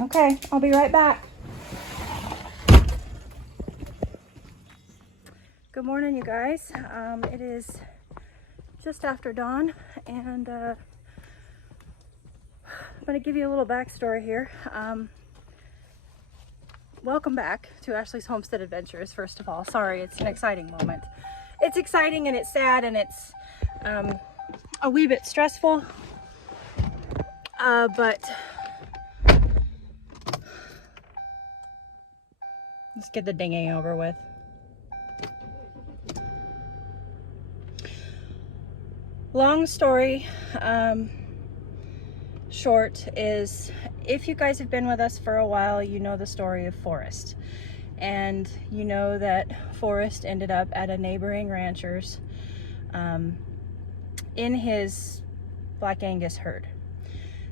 Okay, I'll be right back. Good morning, you guys. It is just after dawn, and I'm going to give you a little backstory here. Welcome back to Ashley's Homestead Adventures, first of all. Sorry, it's an exciting moment. It's exciting and it's sad and it's a wee bit stressful, but let's get the dinging over with. Long story short is, if you guys have been with us for a while, you know the story of Forrest. And you know that Forrest ended up at a neighboring rancher's in his Black Angus herd.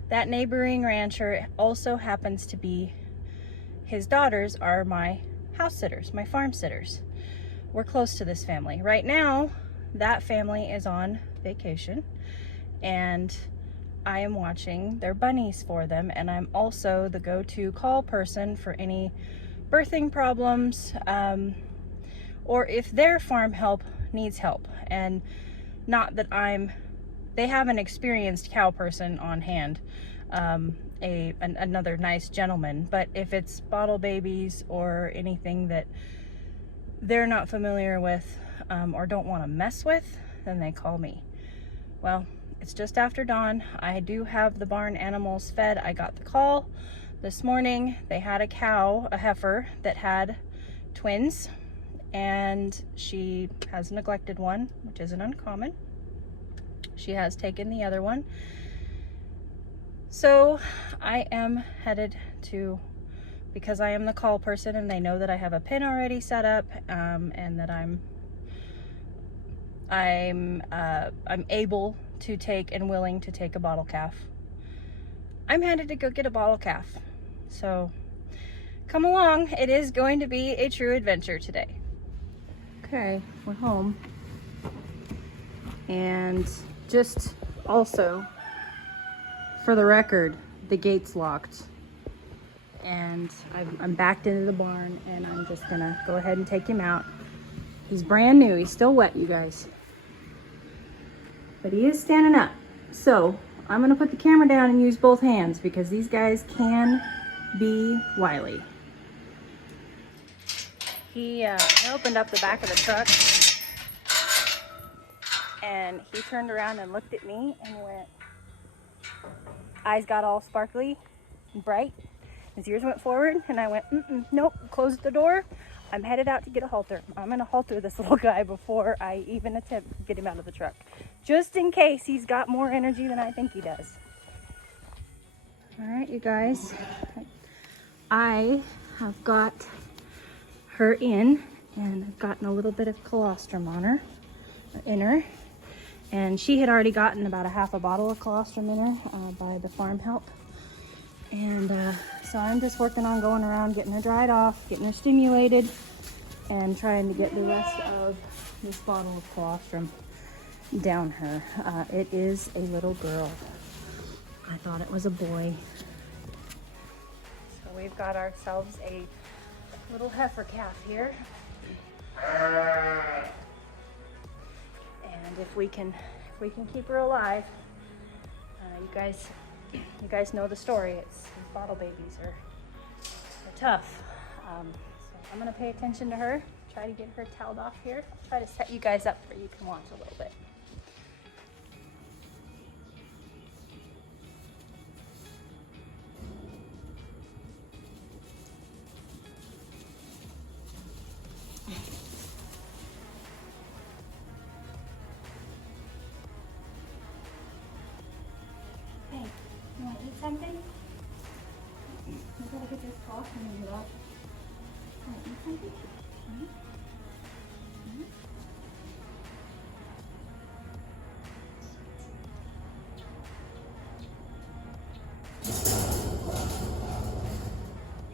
That neighboring rancher also happens to be, his daughters are my house sitters, my farm sitters. We're close to this family. Right now, that family is on vacation, and I am watching their bunnies for them, and I'm also the go-to call person for any birthing problems, or if their farm help needs help. And not that they have an experienced cow person on hand, another nice gentleman, but if it's bottle babies or anything that they're not familiar with or don't want to mess with, then they call me. Well, it's just after dawn. I do have the barn animals fed. I got the call this morning. They had a cow, a heifer, that had twins, and she has neglected one, which isn't uncommon. She has taken the other one. So I am headed to, because I am the call person and they know that I have a pin already set up, and that I'm able to take and willing to take a bottle calf. I'm headed to go get a bottle calf. So come along. It is going to be a true adventure today. Okay, we're home. And just also, for the record, the gate's locked. And I'm backed into the barn, and I'm just gonna go ahead and take him out. He's brand new. He's still wet, you guys. But he is standing up. So I'm gonna put the camera down and use both hands, because these guys can be wily. He opened up the back of the truck, and he turned around and looked at me and went, eyes got all sparkly and bright. His ears went forward, and I went, nope, closed the door. I'm headed out to get a halter. I'm gonna halter this little guy before I even attempt to get him out of the truck, just in case he's got more energy than I think he does. All right, you guys, I have got her in, and I've gotten a little bit of colostrum on her, in her. And she had already gotten about a half a bottle of colostrum in her by the farm help. And so I'm just working on going around, getting her dried off, getting her stimulated, and trying to get the rest of this bottle of colostrum down her. It is a little girl. I thought it was a boy. So we've got ourselves a little heifer calf here. And if we can keep her alive, you guys know the story. It's these bottle babies are tough. So I'm gonna pay attention to her, try to get her toweled off here. I'll try to set you guys up where you can watch a little bit. Something? I gotta get this off and get off. Eat something?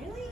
Really?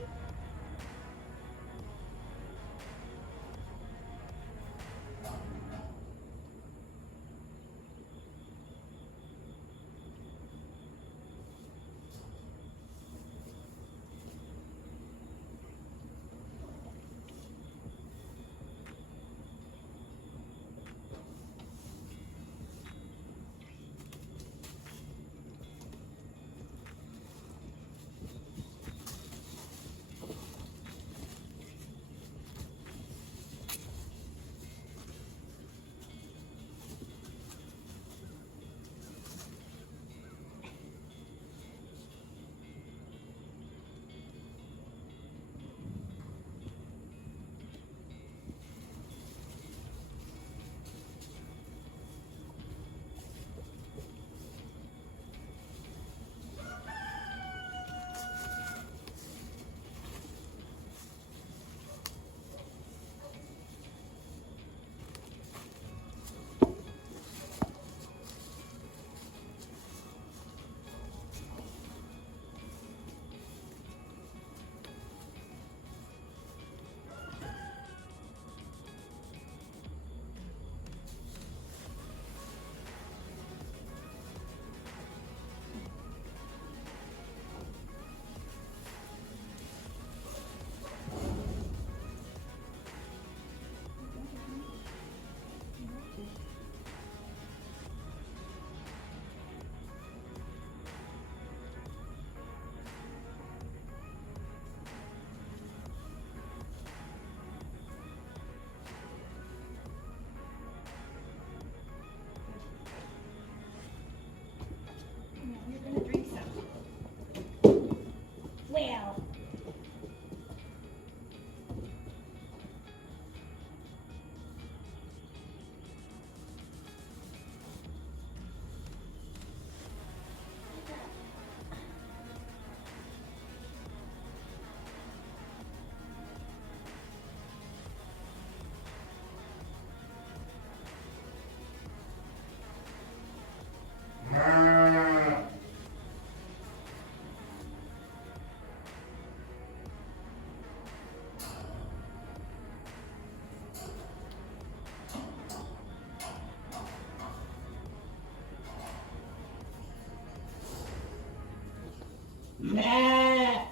Whoa.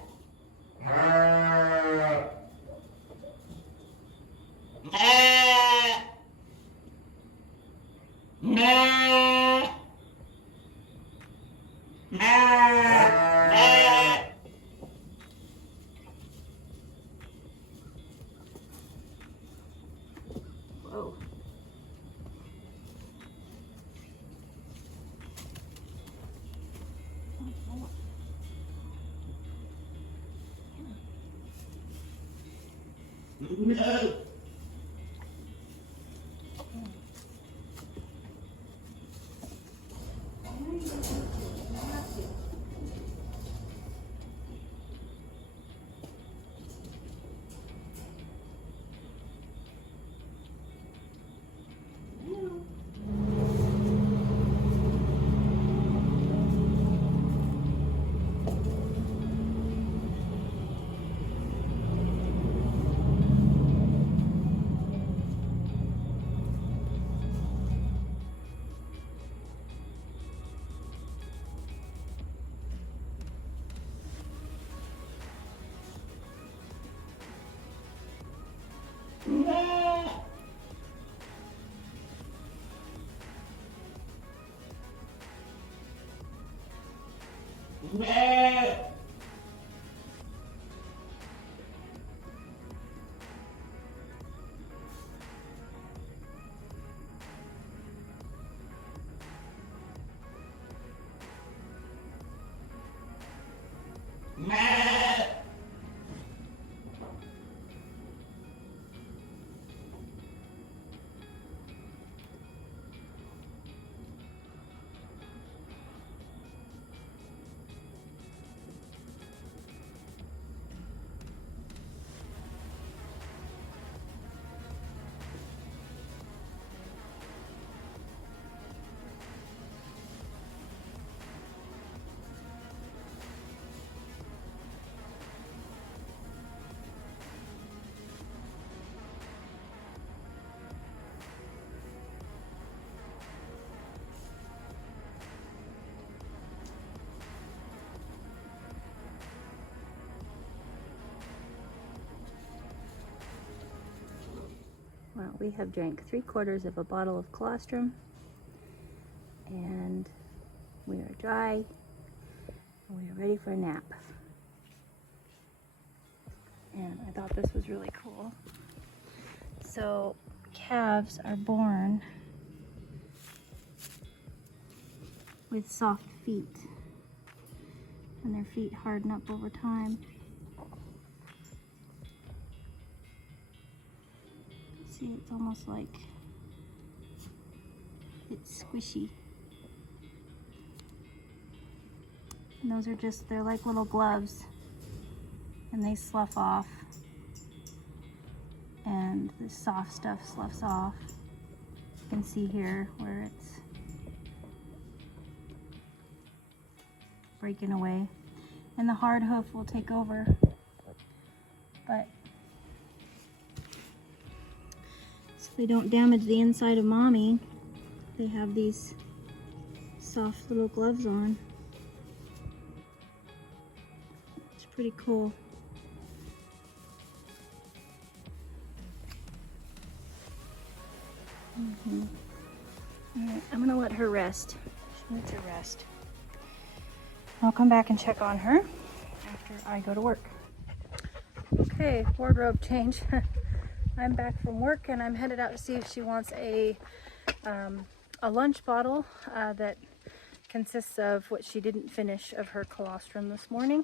Well, we have drank 3/4 of a bottle of colostrum, and we are dry, and we are ready for a nap. And I thought this was really cool. So calves are born with soft feet, and their feet harden up over time. See, it's almost like it's squishy. And those are just, they're like little gloves, and they slough off, and the soft stuff sloughs off. You can see here where it's breaking away, and the hard hoof will take over. But so they don't damage the inside of mommy, they have these soft little gloves on. It's pretty cool. Alright, I'm gonna let her rest. She needs a rest. I'll come back and check on her after I go to work. Okay, wardrobe change. I'm back from work and I'm headed out to see if she wants a lunch bottle that consists of what she didn't finish of her colostrum this morning.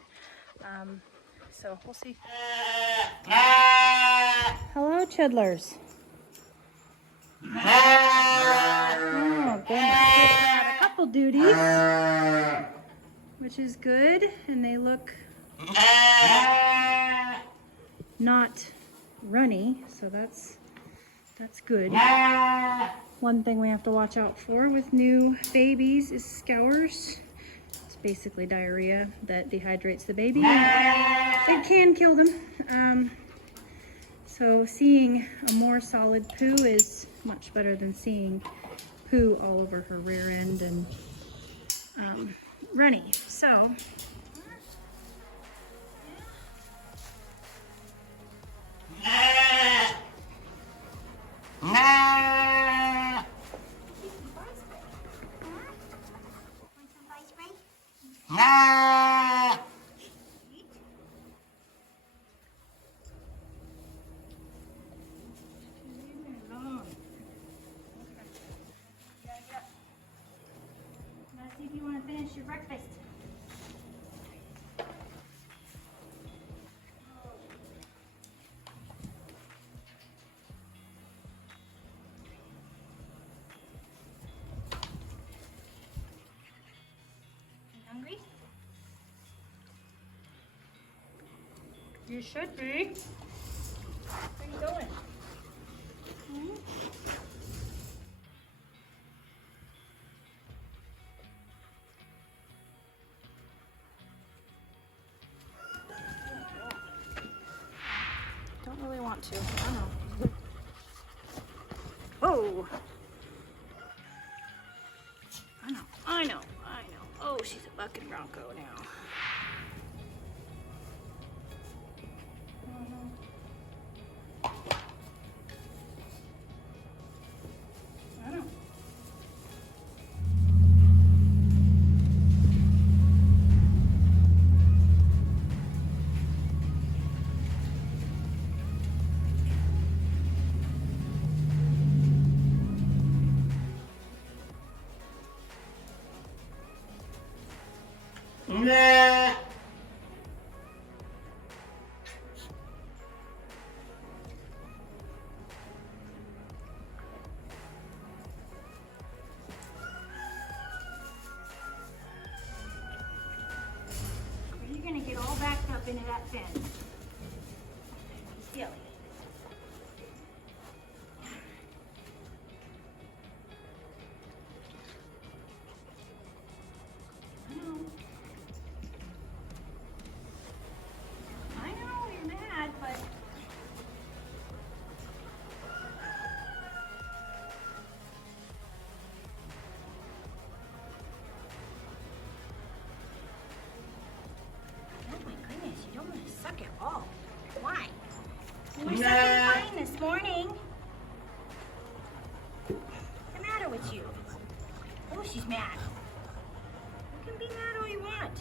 So we'll see. Hello, chidlers. Oh, goodness. They had a couple duties, which is good, and they look not runny, so that's good. One thing we have to watch out for with new babies is scours. It's basically diarrhea that dehydrates the baby. It can kill them. So seeing a more solid poo is much better than seeing poo all over her rear end and runny. So You should be. Where are you going? Hmm? Don't really want to. I know. Oh! I know. Oh, she's a bucket bronco now. I know. Nah. You're gonna get all backed up into that fence. Silly. I know you're mad, but oh my goodness, you don't want to suck at all. Why? You were sucking fine this morning. What's the matter with you? Oh, she's mad. You can be mad all you want.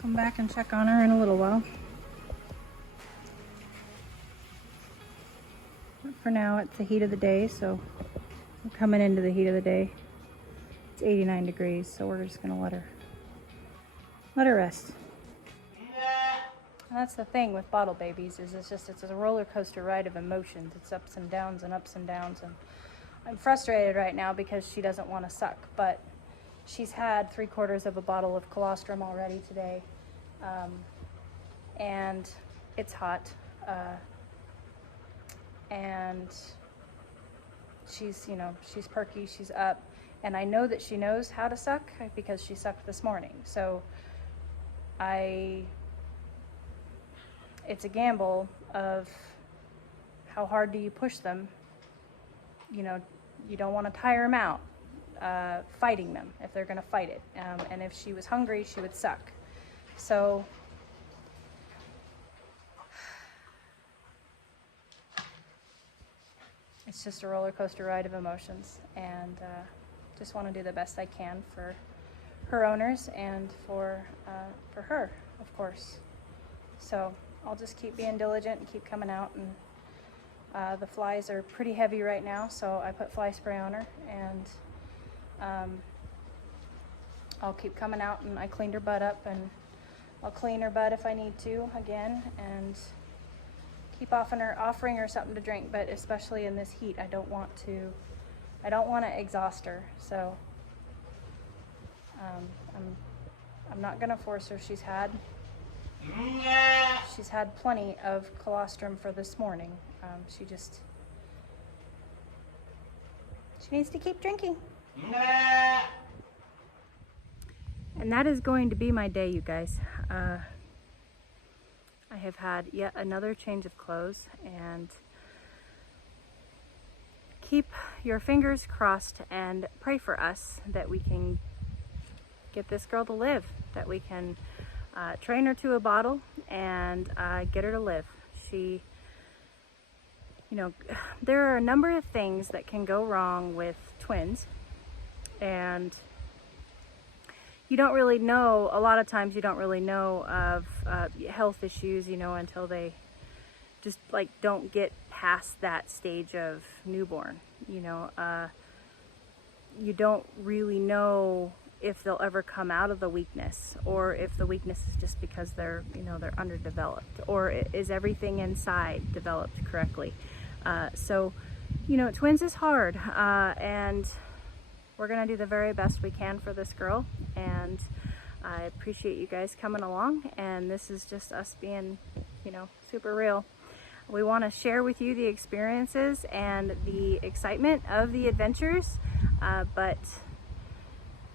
Come back and check on her in a little while. But for now, it's the heat of the day, so we're coming into the heat of the day. It's 89 degrees, so we're just gonna let her rest. And that's the thing with bottle babies, is it's a roller coaster ride of emotions. It's ups and downs and ups and downs, and I'm frustrated right now because she doesn't want to suck, but she's had 3/4 of a bottle of colostrum already today, and it's hot, and she's perky, she's up, and I know that she knows how to suck because she sucked this morning. So it's a gamble of how hard do you push them. You don't want to tire them out fighting them if they're going to fight it. And if she was hungry, she would suck. So it's just a roller coaster ride of emotions, and just want to do the best I can for her owners and for her. of course. So I'll just keep being diligent and keep coming out, and the flies are pretty heavy right now, so I put fly spray on her, and I'll keep coming out, and I cleaned her butt up, and I'll clean her butt if I need to again, and keep offering her something to drink. But especially in this heat, I don't want to exhaust her. So I'm not gonna force her. She's had plenty of colostrum for this morning. She needs to keep drinking. And that is going to be my day, you guys. I have had yet another change of clothes, and keep your fingers crossed and pray for us that we can get this girl to live, that we can train her to a bottle and get her to live. She, you know, there are a number of things that can go wrong with twins, and you don't really know, a lot of times you don't really know of health issues, you know, until they just like don't get past that stage of newborn. You know, you don't really know if they'll ever come out of the weakness, or if the weakness is just because they're, you know, they're underdeveloped, or is everything inside developed correctly. So, you know, twins is hard, and we're gonna do the very best we can for this girl, and I appreciate you guys coming along, and this is just us being, you know, super real. We want to share with you the experiences and the excitement of the adventures, but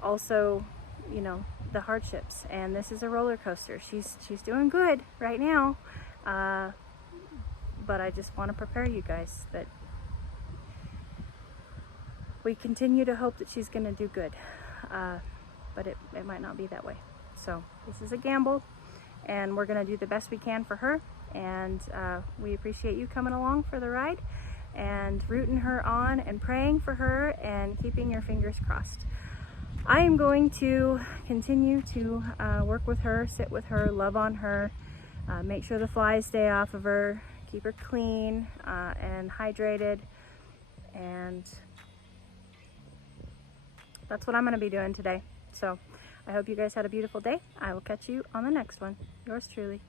also, you know, the hardships. And this is a roller coaster. She's doing good right now, but I just want to prepare you guys that we continue to hope that she's going to do good, but it might not be that way. So this is a gamble, and we're going to do the best we can for her, and we appreciate you coming along for the ride and rooting her on and praying for her and keeping your fingers crossed. I am going to continue to work with her, sit with her, love on her, make sure the flies stay off of her, keep her clean and hydrated, and that's what I'm going to be doing today. So I hope you guys had a beautiful day. I will catch you on the next one. Yours truly.